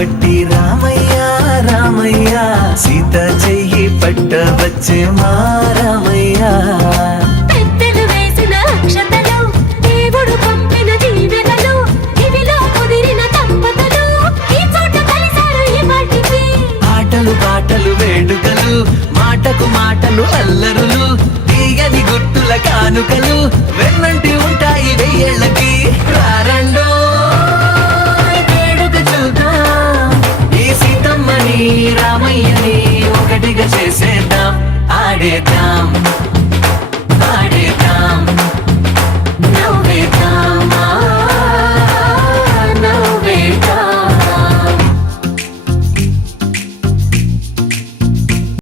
పట్టి రామయ్య రామయ్య సీత చెయ్యి పట్ట వచ్చే మా రామయ్య పెద్దలు వేసిన అక్షతలు దేవుడు పంపిన దీవెనలు ఇవిలో కుదిరిన దంపతులు ఈ చోట కలిసారు ఈ పాటికి ఆటలు పాటలు వేడుకలు మాటకు మాటలు అల్లరులు తీయని గుర్తుల కానుకలు వెన్నంటి ఉంటాయి వెయ్యేళ్ళకి రారండో వేడుక చూద్దాం ఈ సీతమ్మని రామయ్యని ఒకటిగా చేసేద్దాం ఆడేద్దాం